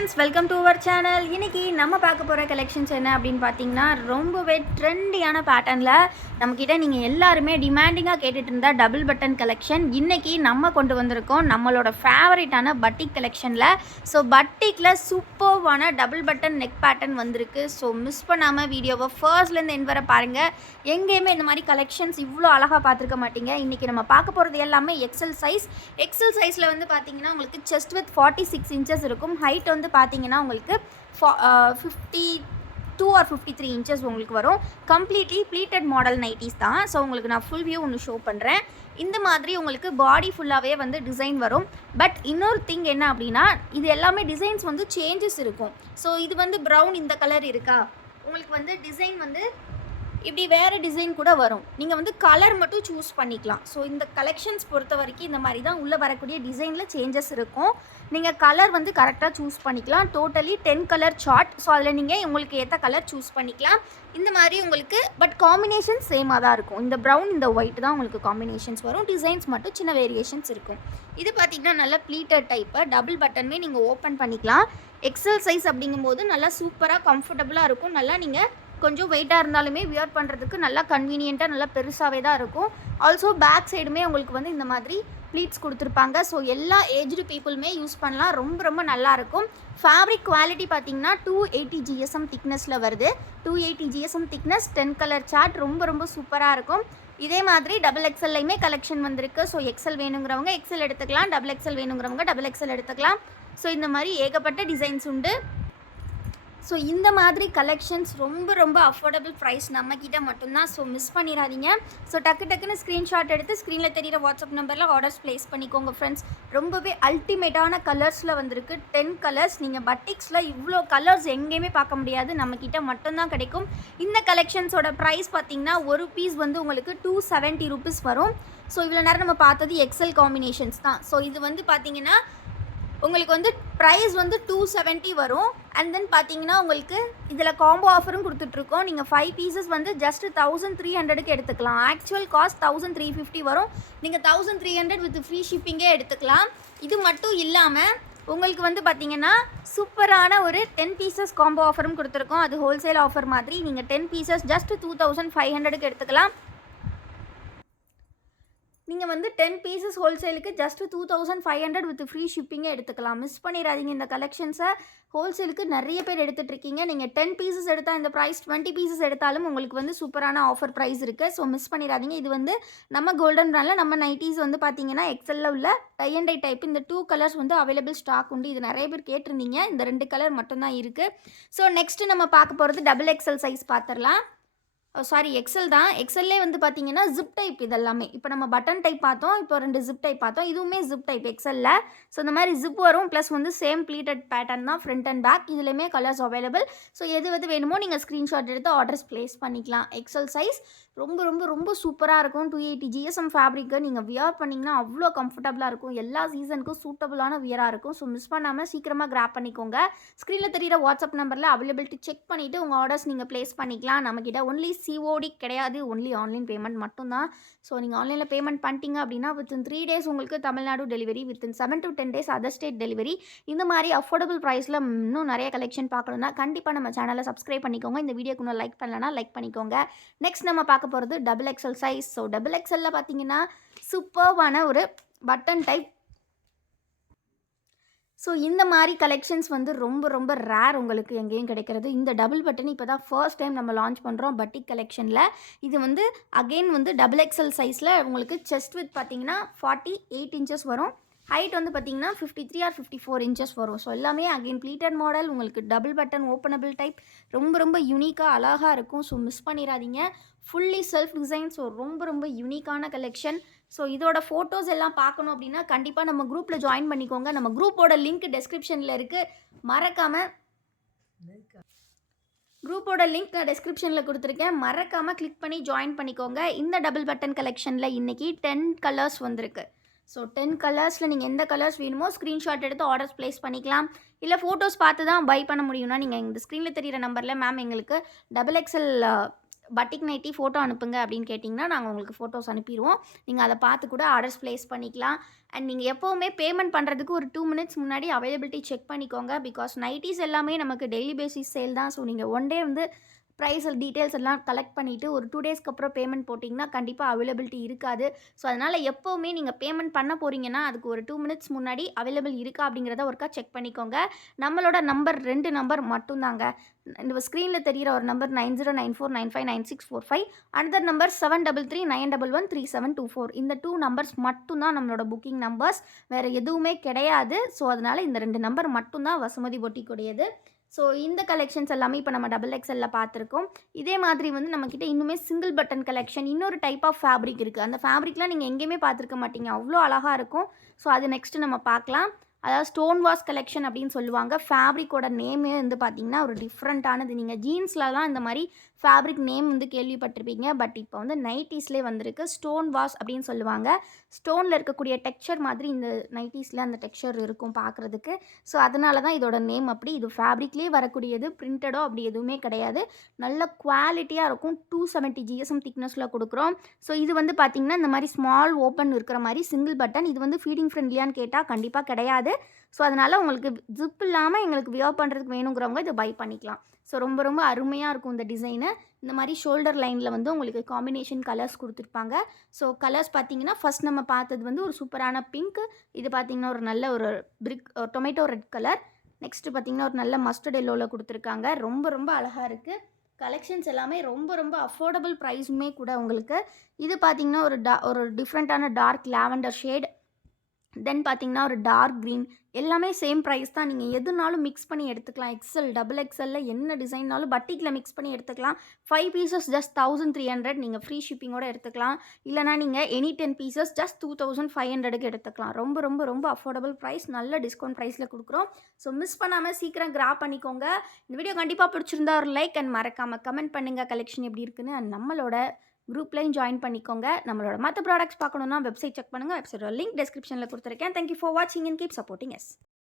Friends, welcome to our channel. இன்றைக்கி நம்ம பார்க்க போகிற கலெக்ஷன்ஸ் என்ன அப்படின்னு பார்த்தீங்கன்னா, ரொம்பவே ட்ரெண்டியான பேட்டர்னில் நம்மக்கிட்ட நீங்கள் எல்லாருமே டிமாண்டிங்காக கேட்டுட்டு இருந்தால் டபுள் பட்டன் கலெக்ஷன் இன்றைக்கி நம்ம கொண்டு வந்திருக்கோம் நம்மளோட ஃபேவரட்டான பட்டிக் கலெக்ஷனில். ஸோ பட்டிக்கில் சூப்பர்வான டபுள் பட்டன் நெக் பேட்டர்ன் வந்திருக்கு. ஸோ மிஸ் பண்ணாமல் வீடியோவை ஃபர்ஸ்ட்லேருந்து எண்ட் வர பாருங்கள். எங்கேயுமே இந்த மாதிரி கலெக்ஷன்ஸ் இவ்வளோ அழகாக பார்த்துருக்க மாட்டீங்க. இன்றைக்கி நம்ம பார்க்க போகிறது எல்லாமே எக்ஸல் சைஸில் வந்து பார்த்தீங்கன்னா உங்களுக்கு செஸ்ட் வித் 46 இன்ச்சஸ் இருக்கும். ஹைட் வந்து பார்த்தீங்கன்னா உங்களுக்கு 52 ஆர் 53 இன்ச்சஸ் உங்களுக்கு வரும். கம்ப்ளீட்லி ப்ளீட்டட் மாடல் நைட்டிஸ் தான். ஸோ உங்களுக்கு நான் ஃபுல் வியூ ஒன்று ஷோ பண்ணுறேன். இந்த மாதிரி உங்களுக்கு பாடி ஃபுல்லாகவே வந்து டிசைன் வரும். பட் இன்னொரு திங் என்ன அப்படின்னா, இது எல்லாமே டிசைன்ஸ் வந்து சேஞ்சஸ் இருக்கும். ஸோ இது வந்து ப்ரௌன் இந்த கலர் இருக்கா, உங்களுக்கு வந்து டிசைன் வந்து இப்படி வேறு டிசைன் கூட வரும். நீங்கள் வந்து கலர் மட்டும் சூஸ் பண்ணிக்கலாம். ஸோ இந்த கலெக்ஷன்ஸ் பொறுத்த வரைக்கும் இந்த மாதிரி தான் உள்ளே வரக்கூடிய டிசைனில் சேஞ்சஸ் இருக்கும். நீங்கள் கலர் வந்து கரெக்டாக சூஸ் பண்ணிக்கலாம். Totally 10 colour chart. ஸோ அதில் நீங்கள் உங்களுக்கு ஏற்ற கலர் சூஸ் பண்ணிக்கலாம். இந்த மாதிரி உங்களுக்கு பட் காம்பினேஷன் சேமாக தான் இருக்கும். இந்த ப்ரௌன் இந்த ஒயிட் தான் உங்களுக்கு காம்பினேஷன்ஸ் வரும். டிசைன்ஸ் மட்டும் சின்ன வேரியேஷன்ஸ் இருக்கும். இது பார்த்திங்கன்னா நல்லா ப்ளீட்டட் டைப்பு. டபுள் பட்டனுமே நீங்கள் ஓப்பன் பண்ணிக்கலாம். எக்ஸல் சைஸ் அப்படிங்கும்போது நல்லா சூப்பராக கம்ஃபர்டபுளாக இருக்கும். நல்லா நீங்கள் கொஞ்சம் வெயிட்டாக இருந்தாலுமே வியர் பண்ணுறதுக்கு நல்லா கன்வீனியண்ட்டாக நல்லா பெருசாகவே தான் இருக்கும். ஆல்சோ பேக் சைடுமே உங்களுக்கு வந்து இந்த மாதிரி ப்ளீட்ஸ் கொடுத்துருப்பாங்க. ஸோ எல்லா ஏஜ்டு பீப்புளுமே யூஸ் பண்ணலாம். ரொம்ப ரொம்ப நல்லாயிருக்கும். ஃபேப்ரிக் குவாலிட்டி பார்த்திங்கன்னா 280 GSM திக்னஸில் வருது. 280 GSM திக்னஸ், 10 கலர் சார்ட். ரொம்ப ரொம்ப சூப்பராக இருக்கும். இதே மாதிரி டபுள் எக்ஸல்லையுமே கலெக்ஷன் வந்திருக்கு. ஸோ எக்ஸல் வேணுங்கிறவங்க எக்ஸல் எடுத்துக்கலாம், டபுள் எக்ஸல் வேணுங்கிறவங்க டபுள் எக்ஸல் எடுத்துக்கலாம். ஸோ இந்த மாதிரி ஏகப்பட்ட டிசைன்ஸ் உண்டு. ஸோ இந்த மாதிரி கலெக்ஷன்ஸ் ரொம்ப ரொம்ப அஃபோர்டபுள் ப்ரைஸ் நம்மக்கிட்ட மட்டும்தான். ஸோ மிஸ் பண்ணிடாதீங்க. ஸோ டக்குன்னு ஸ்க்ரீன்ஷாட் எடுத்து ஸ்க்ரீனில் தெரிகிற வாட்ஸ்அப் நம்பரில் ஆர்டர்ஸ் ப்ளேஸ் பண்ணிக்கோங்க ஃப்ரெண்ட்ஸ். ரொம்பவே அல்டிமேட்டான கலர்ஸில் வந்திருக்கு. 10 கலர்ஸ். நீங்கள் பட்டிக்ஸில் இவ்வளோ கலர்ஸ் எங்கேயுமே பார்க்க முடியாது, நம்மக்கிட்ட மட்டும்தான் கிடைக்கும். இந்த கலெக்ஷன்ஸோட ப்ரைஸ் பார்த்திங்கன்னா ஒரு பீஸ் வந்து உங்களுக்கு 270 ருபீஸ் வரும். ஸோ இவ்வளோ நேரம் நம்ம பார்த்தது எக்ஸல் காம்பினேஷன்ஸ் தான். ஸோ இது வந்து பார்த்திங்கன்னா உங்களுக்கு வந்து ப்ரைஸ் வந்து 270 வரும். அண்ட் தென் பார்த்தீங்கன்னா உங்களுக்கு இதில் காம்போ ஆஃபரும் கொடுத்துட்ருக்கோம். நீங்கள் 5 பீசஸ் வந்து ஜஸ்ட் 1300க்கு எடுத்துக்கலாம். ஆக்சுவல் காஸ்ட் 1350 வரும். நீங்கள் 1300 வித் ஃப்ரீ ஷிப்பிங்கே எடுத்துக்கலாம். இது மட்டும் இல்லாமல் உங்களுக்கு வந்து பார்த்தீங்கன்னா சூப்பரான ஒரு 10 பீசஸ் காம்போ ஆஃபரும் கொடுத்துருக்கோம். அது ஹோல்சேல் ஆஃபர் மாதிரி. நீங்கள் 10 பீசஸ் ஜஸ்ட் 2500க்கு எடுத்துக்கலாம். நீங்கள் வந்து 10 பீசஸ் ஹோல்சேலுக்கு ஜஸ்ட் 2500 வித் ஃப்ரீ ஷிப்பிங்கே எடுத்துக்கலாம். மிஸ் பண்ணிடாதீங்க. இந்த கலெக்ஷன்ஸை ஹோல்சேலுக்கு நிறைய பேர் எடுத்துகிட்ருக்கீங்க. நீங்கள் 10 பீசஸ் எடுத்தால் இந்த ப்ரைஸ், 20 பீசஸ் எடுத்தாலும் உங்களுக்கு வந்து சூப்பரான ஆஃபர் ப்ரைஸ் இருக்குது. ஸோ மிஸ் பண்ணிடாதீங்க. இது வந்து நம்ம கோல்டன் பிராண்டில் நம்ம நைட்டிஸ் வந்து பார்த்தீங்கன்னா எக்ஸலில் உள்ள டை அண்ட் டை டைப். இந்த 2 கலர்ஸ் வந்து அவைலபிள் ஸ்டாக் உண்டு. இது நிறைய பேர் கேட்டிருந்தீங்க. இந்த 2 கலர் மட்டும்தான் இருக்குது. ஸோ நெக்ஸ்ட்டு நம்ம பார்க்க போகிறது டபுள் எக்ஸல் சைஸ் பார்த்துடலாம். சாரி, எக்ஸல் தான். எக்ஸல்லே வந்து பார்த்தீங்கன்னா ஜிப் டைப். இதெல்லாமே இப்போ நம்ம பட்டன் டைப் பார்த்தோம், இப்போ 2 ஜிப் டைப் பார்த்தோம். இதுவுமே ஜிப் டைப் எக்ஸலில். ஸோ இந்த மாதிரி ஜிப் வரும். ப்ளஸ் வந்து சேம் ப்ளீட்டட் பேட்டர்ன் தான் ஃப்ரண்ட் அண்ட் பேக். இதுலேயுமே கலர்ஸ் அவைலபிள். ஸோ எது வேணுமோ நீங்கள் ஸ்க்ரீன்ஷாட் எடுத்து ஆர்டர்ஸ் ப்ளேஸ் பண்ணிக்கலாம். எக்ஸல் சைஸ் ரொம்ப ரொம்ப ரொம்ப சூப்பராக இருக்கும். 280 GSM ஃபேப்ரிக்கு நீங்கள் வியர் பண்ணிங்கன்னா அவ்வளோ கம்ஃபர்டபுளாக இருக்கும். எல்லா சீசனுக்கும் சூட்டபுளான வியராக இருக்கும். ஸோ மிஸ் பண்ணாமல் சீக்கிரமாக கிராப் பண்ணிக்கோங்க. ஸ்க்ரீனில் தெரிகிற வாட்ஸ்அப் நம்பரில் அவைலபிலிட்டி செக் பண்ணிவிட்டு உங்கள் ஆர்டர்ஸ் நீங்கள் ப்ளேஸ் பண்ணிக்கலாம். நம்மக்கிட்ட ஒன்லி COD கிடையாது, ஒன்லி ஆன்லைன் பேமெண்ட் மட்டும்தான். ஸோ நீங்கள் ஆன்லைனில் பேமெண்ட் பண்ணிட்டீங்க அப்படின்னா வித்தின் 3 days உங்களுக்கு Tamil Nadu delivery, within 7 to 10 days other state delivery. இந்த மாதிரி அஃபோர்டபுள் ப்ரைஸில் இன்னும் நிறைய கலெக்ஷன் பார்க்கணுன்னா கண்டிப்பாக நம்ம சேனலை சப்ஸ்கிரைப் பண்ணிக்கோங்க. இந்த வீடியோக்கு இன்னும் லைக் பண்ணலன்னா லைக் பண்ணிக்கோங்க. நெக்ஸ்ட் நம்ம பார்க்க போகிறது டபுள் எக்ஸல் சைஸ். ஸோ டபுள் எக்ஸலில் பார்த்தீங்கன்னா சூப்பர்வான ஒரு பட்டன் டைப். ஸோ இந்த மாதிரி கலெக்ஷன்ஸ் வந்து ரொம்ப ரொம்ப ரேர், உங்களுக்கு எங்கேயும் கிடைக்கிறது. இந்த டபுள் பட்டன் இப்போ தான் ஃபர்ஸ்ட் டைம் நம்ம லான்ச் பண்ணுறோம் பட்டிக் கலெக்ஷனில். இது வந்து அகெயின் வந்து டபுள் எக்ஸல் சைஸில் உங்களுக்கு செஸ்ட் வித் பார்த்தீங்கன்னா 48 இன்ச்சஸ் வரும். ஹைட் வந்து பார்த்தீங்கன்னா 53 ஆர் 54 இன்ச்சஸ் வரும். ஸோ எல்லாமே அகெயின் ப்ளீட்டட் மாடல், உங்களுக்கு டபுள் பட்டன் ஓப்பனபிள் டைப். ரொம்ப ரொம்ப யூனிக்காக அழகாக இருக்கும். ஸோ மிஸ் பண்ணிடாதீங்க. Fully self design. ஸோ ரொம்ப ரொம்ப யூனிக்கான கலெக்ஷன். ஸோ இதோட ஃபோட்டோஸ் எல்லாம் பார்க்கணும் அப்படின்னா கண்டிப்பாக நம்ம குரூப்பில் ஜாயின் பண்ணிக்கோங்க. நம்ம குரூப்போட லிங்க் டெஸ்கிரிப்ஷனில் இருக்குது. மறக்காமல் குரூப்போட லிங்க் நான் டெஸ்கிரிப்ஷனில் கொடுத்துருக்கேன். மறக்காமல் கிளிக் பண்ணி ஜாயின் பண்ணிக்கோங்க. இந்த டபுள் பட்டன் கலெக்ஷனில் இன்றைக்கி 10 கலர்ஸ் வந்திருக்கு. ஸோ 10 கலர்ஸில் நீங்கள் எந்த கலர்ஸ் வேணுமோ ஸ்க்ரீன்ஷாட் எடுத்து ஆர்டர்ஸ் ப்ளேஸ் பண்ணிக்கலாம். இல்லை ஃபோட்டோஸ் பார்த்து தான் பை பண்ண முடியும்னா நீங்கள் இந்த ஸ்க்ரீனில் தெரிகிற நம்பரில் மேம் எங்களுக்கு double XL batik nighty photo அனுப்புங்க அப்படின்னு கேட்டிங்கன்னா, நாங்கள் உங்களுக்கு ஃபோட்டோஸ் அனுப்பிருவோம். நீங்க அத பார்த்து கூட ஆர்டர்ஸ் ப்ளேஸ் பண்ணிக்கலாம். அண்ட் நீங்க எப்பவுமே பேமெண்ட் பண்றதுக்கு ஒரு 2 மினிட்ஸ் முன்னாடி அவைலபிலிட்டி செக் பண்ணிக்கோங்க. பிகாஸ் நைட்டீஸ் எல்லாமே நமக்கு டெய்லி பேசிஸ் சேல் தான். ஸோ நீங்க ஒன் டே வந்து ப்ரைஸ் டீட்டெயில்ஸ் எல்லாம் கலெக்ட் பண்ணிவிட்டு ஒரு 2 டேஸ்க்கு அப்புறம் பேமெண்ட் போட்டிங்கன்னா கண்டிப்பாக அவைலபிலிட்டி இருக்காது. ஸோ அதனால் எப்போவுமே நீங்கள் பேமெண்ட் பண்ண போகிறீங்கன்னா அதுக்கு ஒரு 2 மினிட்ஸ் முன்னாடி அவைலபிள் இருக்கா அப்படிங்கிறத ஒருக்கா செக் பண்ணிக்கோங்க. நம்மளோட நம்பர் 2 நம்பர் மட்டும்தாங்க. இந்த ஸ்க்ரீனில் தெரிகிற ஒரு நம்பர் 9094959645, அனதர் நம்பர் 7339113724. இந்த 2 நம்பர்ஸ் மட்டும்தான் நம்மளோட புக்கிங் நம்பர்ஸ். வேறு எதுவுமே கிடையாது. ஸோ அதனால் இந்த 2 நம்பர் மட்டும்தான் வசுமதி பொட்டிக்குடையது. ஸோ இந்த கலெக்ஷன்ஸ் எல்லாமே இப்போ நம்ம டபுள் எக்ஸ்எல்ல பார்த்துருக்கோம். இதே மாதிரி வந்து நம்மக்கிட்ட இன்னுமே சிங்கிள் பட்டன் கலெக்ஷன், இன்னொரு டைப் ஆஃப் ஃபேப்ரிக் இருக்குது. அந்த ஃபேப்ரிக்லாம் நீங்கள் எங்கேயுமே பார்த்துருக்க மாட்டீங்க. அவ்வளோ அழகாக இருக்கும். ஸோ அது நெக்ஸ்ட்டு நம்ம பார்க்கலாம். அதாவது ஸ்டோன் வாஷ் கலெக்ஷன் அப்படின்னு சொல்லுவாங்க. ஃபேப்ரிக்கோட நேமே வந்து பார்த்திங்கன்னா ஒரு டிஃப்ரெண்ட்டானது. நீங்கள் ஜீன்ஸ்லலாம் இந்த மாதிரி ஃபேப்ரிக் நேம் வந்து கேள்விப்பட்டிருப்பீங்க. பட் இப்போ வந்து நைட்டீஸ்லேயே வந்திருக்கு. ஸ்டோன் வாஷ் அப்படின்னு சொல்லுவாங்க. ஸ்டோனில் இருக்கக்கூடிய டெக்ஸ்சர் மாதிரி இந்த நைட்டீஸில் அந்த டெக்ஸ்சர் இருக்கும் பார்க்குறதுக்கு. ஸோ அதனால தான் இதோட நேம் அப்படி. இது ஃபேப்ரிக்லேயே வரக்கூடியது, பிரிண்டடோ அப்படி எதுவுமே கிடையாது. நல்ல குவாலிட்டியாக இருக்கும். 270 GSM திக்னஸில் கொடுக்குறோம். ஸோ இது வந்து பார்த்திங்கன்னா இந்த மாதிரி ஸ்மால் ஓப்பன் இருக்கிற மாதிரி சிங்கிள் பட்டன். இது வந்து ஃபீடிங் ஃப்ரெண்ட்லியான்னு கேட்டால் கண்டிப்பாக கிடையாது. ஸோ அதனால் உங்களுக்கு ஜிப் இல்லாமல் எங்களுக்கு வியர் பண்ணுறதுக்கு வேணுங்கிறவங்க இதை பை பண்ணிக்கலாம். ஸோ ரொம்ப ரொம்ப அருமையாக இருக்கும் இந்த டிசைனு. இந்த மாதிரி ஷோல்டர் லைனில் வந்து உங்களுக்கு காம்பினேஷன் கலர்ஸ் கொடுத்துருப்பாங்க. ஸோ கலர்ஸ் பார்த்தீங்கன்னா ஃபஸ்ட் நம்ம பார்த்தது வந்து ஒரு சூப்பரான பிங்க். இது பார்த்தீங்கன்னா ஒரு நல்ல ஒரு டொமேட்டோ ரெட் கலர். நெக்ஸ்ட்டு பார்த்தீங்கன்னா ஒரு நல்ல மஸ்டர்ட் எல்லோவில் கொடுத்துருக்காங்க. ரொம்ப ரொம்ப அழகாக இருக்குது. கலெக்ஷன்ஸ் எல்லாமே ரொம்ப ரொம்ப அஃபோர்டபுள் ப்ரைஸுமே கூட உங்களுக்கு. இது பார்த்தீங்கன்னா ஒரு டிஃப்ரெண்ட்டான டார்க் லாவெண்டர் ஷேட். தென் பார்த்தீங்கன்னா ஒரு டார்க் க்ரீன். எல்லாமே சேம் ப்ரைஸ் தான். நீங்கள் எதுனாலும் மிக்ஸ் பண்ணி எடுத்துக்கலாம். எக்ஸ்எல், டபுள் எக்ஸ்எல்ல என்ன டிசைன்னாலும் பட்டிக்கில் மிக்ஸ் பண்ணி எடுத்துக்கலாம். 5 பீசஸ் ஜஸ்ட் 1300. நீங்கள் ஃப்ரீ ஷிப்பிங்கோடு எடுத்துக்கலாம். இல்லைனா நீங்கள் எனி 10 பீசஸ் ஜஸ்ட் 2500க்கு எடுத்துக்கலாம். ரொம்ப ரொம்ப ரொம்ப அஃபோர்டபுள் ப்ரைஸ். நல்ல டிஸ்கவுண்ட் ப்ரைஸில் கொடுக்குறோம். ஸோ மிஸ் பண்ணாமல் சீக்கிரம் கிராப் பண்ணிக்கோங்க. இந்த வீடியோ கண்டிப்பாக பிடிச்சிருந்தா ஒரு லைக் அண்ட் மறக்காமல் கமெண்ட் பண்ணுங்கள் கலெக்ஷன் எப்படி இருக்குன்னு. அண்ட் நம்மளோட குரூப்லையும் ஜாயின் பண்ணிக்கோங்க. நம்மளோட மற்ற ப்ராடக்ட்ஸ் பார்க்கணுன்னா வெப்சைட் செக் பண்ணுங்கள். வெப்சைட்டோட லிங்க் டிஸ்கிரிப்ஷனில் கொடுத்துருக்கேன். தேங்க்யூ ஃபார் வாட்சிங் அண்ட் கீப் சப்போர்ட்டிங் எஸ்.